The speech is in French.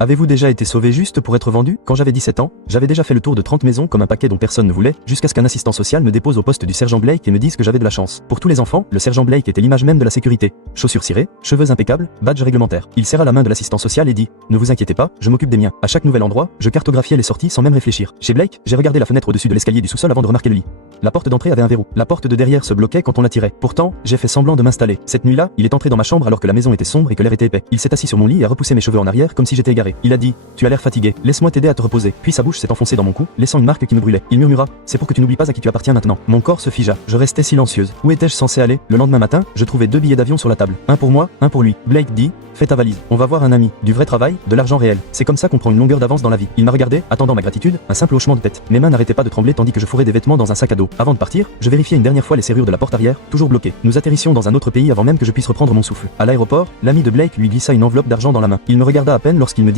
Avez-vous déjà été sauvé juste pour être vendu? Quand j'avais 17 ans, j'avais déjà fait le tour de 30 maisons comme un paquet dont personne ne voulait, jusqu'à ce qu'un assistant social me dépose au poste du sergent Blake et me dise que j'avais de la chance. Pour tous les enfants, le sergent Blake était l'image même de la sécurité. Chaussures cirées, cheveux impeccables, badge réglementaire. Il serra la main de l'assistant social et dit: Ne vous inquiétez pas, je m'occupe des miens. À chaque nouvel endroit, je cartographiais les sorties sans même réfléchir. Chez Blake, j'ai regardé la fenêtre au-dessus de l'escalier du sous-sol avant de remarquer le lit. La porte d'entrée avait un verrou. La porte de derrière se bloquait quand on la tirait. Pourtant, j'ai fait semblant de m'installer. Cette nuit-là, il est entré dans ma chambre alors que la maison était sombre et que l'air était épais. Il s'est assis sur mon lit et a repoussé mes cheveux en arrière comme si j'étais égaré. Il a dit: Tu as l'air fatigué, laisse-moi t'aider à te reposer. Puis sa bouche s'est enfoncée dans mon cou, laissant une marque qui me brûlait. Il murmura: C'est pour que tu n'oublies pas à qui tu appartiens maintenant. Mon corps se figea. Je restais silencieuse. Où étais-je censé aller? Le lendemain matin, je trouvais 2 billets d'avion sur la table. Un pour moi, un pour lui. Blake dit: Fais ta valise. On va voir un ami. Du vrai travail, de l'argent réel. C'est comme ça qu'on prend une longueur d'avance dans la vie. Il m'a regardé, attendant ma gratitude, un simple hochement de tête. Mes mains n'arrêtaient pas de trembler tandis que je fourrais des vêtements dans un sac à dos. Avant de partir, je vérifiais une dernière fois les serrures de la porte arrière, toujours bloquées. Nous atterrissions dans un autre pays avant même que je puisse reprendre mon souffle. À l'aéroport, l'ami de Blake lui glissa une enveloppe d'argent dans la main. Il me regarda à peine lorsqu'il me dit